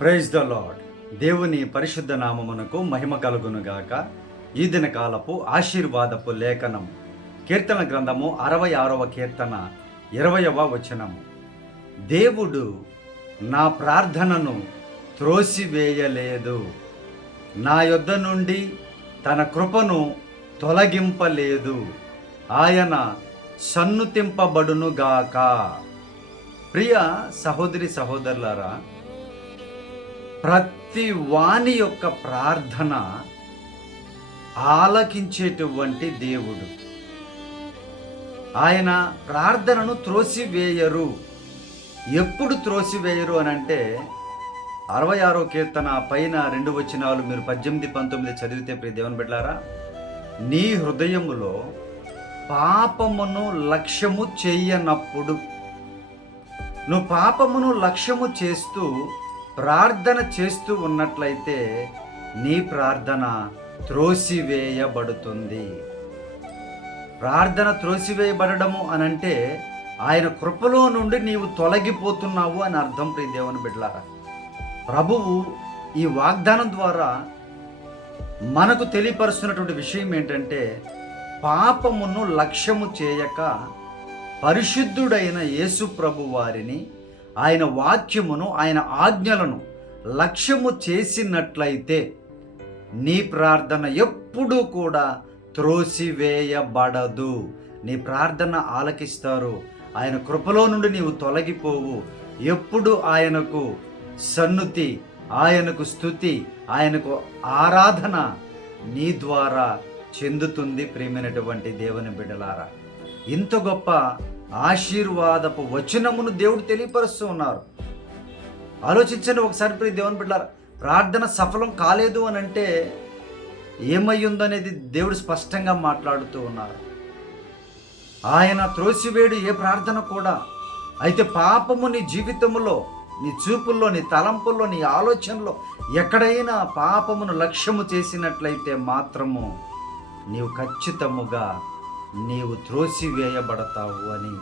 Praise the lord. దేవుని పరిశుద్ధ నామమునకు మహిమ కలుగునుగాక. ఈ దిన కాలపు ఆశీర్వాదపు లేఖనం కీర్తన గ్రంథము 66వ కీర్తన 20వ వచనము. దేవుడు నా ప్రార్థనను త్రోసివేయలేదు, నా యొద్ద నుండి తన కృపను తొలగింపలేదు, ఆయన సన్నుతింపబడునుగాక. ప్రియ సహోదరి సహోదరులారా, ప్రతి వాణి యొక్క ప్రార్థన ఆలకించేటువంటి దేవుడు. ఆయన ప్రార్థనను త్రోసివేయరు. ఎప్పుడు త్రోసివేయరు అని అంటే 66వ కీర్తన పైన 2 వచనాలు మీరు 18, 19 చదివితే ప్రియ దేవుని బిడ్డలారా, నీ హృదయములో పాపమును లక్ష్యము చెయ్యనప్పుడు, నువ్వు పాపమును లక్ష్యము చేస్తూ ప్రార్థన చేస్తూ ఉన్నట్లయితే నీ ప్రార్థన త్రోసివేయబడుతుంది. ప్రార్థన త్రోసివేయబడము అనంటే ఆయన కృపలో నుండి నీవు తొలగిపోతున్నావు అని అర్థం. ప్రియ దేవుని బిడ్డలారా, ప్రభువు ఈ వాగ్దానం ద్వారా మనకు తెలియపరుస్తున్నటువంటి విషయం ఏంటంటే, పాపమును లక్ష్యము చేయక పరిశుద్ధుడైన యేసు ప్రభు వారిని, ఆయన వాక్యమును, ఆయన ఆజ్ఞలను లక్ష్యము చేసినట్లయితే నీ ప్రార్థన ఎప్పుడూ కూడా త్రోసివేయబడదు. నీ ప్రార్థన ఆలకిస్తారు. ఆయన కృపలో నుండి నీవు తొలగిపోవు. ఎప్పుడు ఆయనకు సన్నుతి, ఆయనకు స్తుతి, ఆయనకు ఆరాధన నీ ద్వారా చెందుతుంది. ప్రియమైనటువంటి దేవుని బిడ్డలారా, ఇంత గొప్ప ఆశీర్వాదపు వచనమును దేవుడు తెలియపరుస్తూ ఉన్నారు. ఆలోచించండి ఒకసారి ప్రియ దేవుని బిడ్డలారా, ప్రార్థన సఫలం కాలేదు అని అంటే ఏమయ్యుందనేది దేవుడు స్పష్టంగా మాట్లాడుతూ ఉన్నారు. ఆయన త్రోసివేడు ఏ ప్రార్థన కూడా. అయితే పాపము నీ జీవితంలో, నీ చూపుల్లో, నీ తలంపుల్లో, నీ ఆలోచనలో ఎక్కడైనా పాపమును లక్ష్యము చేసినట్లయితే మాత్రము నీవు ఖచ్చితముగా నీవు త్రోసివేయబడతావు అని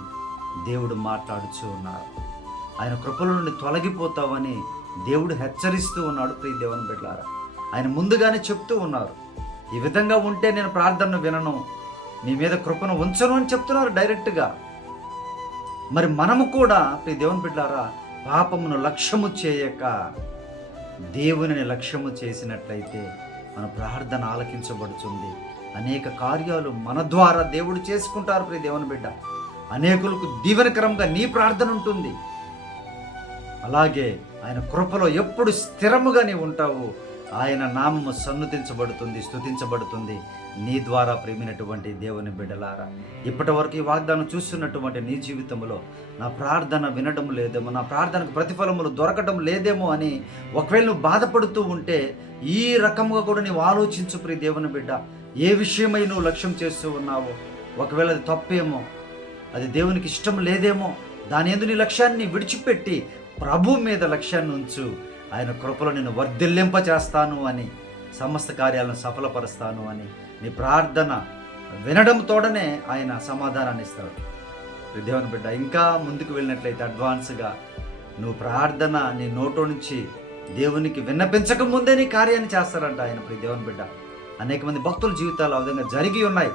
దేవుడు మాట్లాడుతూ ఉన్నారు. ఆయన కృపల నుండి తొలగిపోతావని దేవుడు హెచ్చరిస్తూ ఉన్నాడు. ప్రియ దేవుని బిడ్డలారా, ఆయన ముందుగానే చెప్తూ ఉన్నారు, ఈ విధంగా ఉంటే నేను ప్రార్థనను వినను, నీ మీద కృపను ఉంచను అని చెప్తున్నారు డైరెక్ట్గా. మరి మనము కూడా ప్రియ దేవుని బిడ్డలారా, పాపమును లక్ష్యము చేయక దేవునిని లక్ష్యము చేసినట్లయితే మన ప్రార్థన ఆలకించబడుతుంది. అనేక కార్యాలు మన ద్వారా దేవుడు చేసుకుంటారు. ప్రియ దేవుని బిడ్డ, అనేకులకు దీవెనకరంగా నీ ప్రార్థన ఉంటుంది. అలాగే ఆయన కృపలో ఎప్పుడు స్థిరముగా నీవు ఉంటావు. ఆయన నామము సన్నుతించబడుతుంది, స్తుతించబడుతుంది నీ ద్వారా. ప్రేమినటువంటి దేవుని బిడ్డలారా, ఇప్పటి వరకు ఈ వాగ్దానం చూస్తున్నటువంటి నీ జీవితంలో నా ప్రార్థన వినడం లేదేమో, నా ప్రార్థనకు ప్రతిఫలములు దొరకడం లేదేమో అని ఒకవేళ నువ్వు బాధపడుతూ ఉంటే ఈ రకంగా కూడా నీవు ఆలోచించు. ప్రియ దేవుని బిడ్డ, ఏ విషయమై నువ్వు లక్ష్యం చేస్తూ ఉన్నావో, ఒకవేళ అది తప్పేమో, అది దేవునికి ఇష్టం లేదేమో, దాని యందు నీ లక్ష్యాన్ని విడిచిపెట్టి ప్రభు మీద లక్ష్యాన్ని ఉంచు. ఆయన కృపలో నిన్ను వర్ధిల్లింప చేస్తాను అని, సమస్త కార్యాలను సఫలపరుస్తాను అని, నీ ప్రార్థన వినడం తోడనే ఆయన సమాధానాన్ని ఇస్తాడు. దేవుని బిడ్డ, ఇంకా ముందుకు వెళ్ళినట్లయితే అడ్వాన్స్గా నువ్వు ప్రార్థన నీ నోటో నుంచి దేవునికి విన్నపించక ముందే నీ కార్యాన్ని చేస్తారంట ఆయన. ప్రియ దేవుని బిడ్డ, అనేక మంది భక్తుల జీవితాలు ఆ విధంగా జరిగి ఉన్నాయి.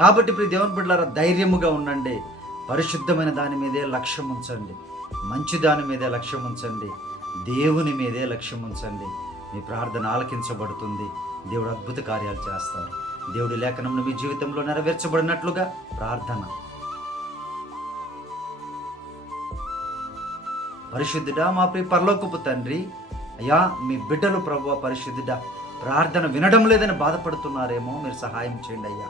కాబట్టి ప్రియ దేవుని బిడ్డలారా, ధైర్యముగా ఉండండి. పరిశుద్ధమైన దాని మీదే లక్ష్యం ఉంచండి, మంచి దాని మీదే లక్ష్యం ఉంచండి, దేవుని మీదే లక్ష్యం ఉంచండి. మీ ప్రార్థన ఆలకించబడుతుంది. దేవుడు అద్భుత కార్యాలు చేస్తారు. దేవుడి లేఖనంను మీ జీవితంలో నెరవేర్చబడినట్లుగా ప్రార్థన. పరిశుద్ధుడా, మా ప్రియ పరలోకపు తండ్రి, అయ్యా మీ బిడ్డలు ప్రభువా పరిశుద్ధుడా ప్రార్థన వినడం లేదని బాధపడుతున్నారేమో, మీరు సహాయం చేయండి అయ్యా.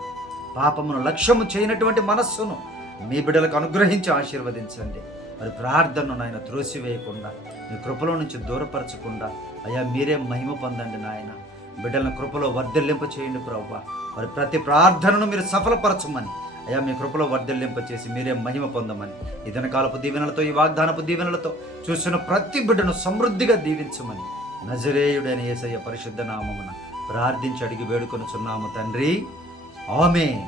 పాపమును లక్ష్యము చేయనటువంటి మనస్సును మీ బిడ్డలకు అనుగ్రహించి ఆశీర్వదించండి. మరి ప్రార్థనను నాయన త్రోసివేయకుండా, మీ కృపలో నుంచి దూరపరచకుండా అయ్యా మీరే మహిమ పొందండి నాయన. బిడ్డలను కృపలో వర్ధిల్లింప చేయండి ప్రభువా. మరి ప్రతి ప్రార్థనను మీరు సఫలపరచమని అయ్యా మీ కృపలో వర్ధిల్లింప చేసి మీరే మహిమ పొందమని, ఈ దినకాలపు దీవెనలతో, ఈ వాగ్దానపు దీవెనలతో చూసిన ప్రతి బిడ్డను సమృద్ధిగా దీవించమని నజరేయుడైన యేసయ్య పరిశుద్ధ నామమున ప్రార్థించి అడిగి వేడుకొనుచున్నాము తండ్రి. ఆమేన్.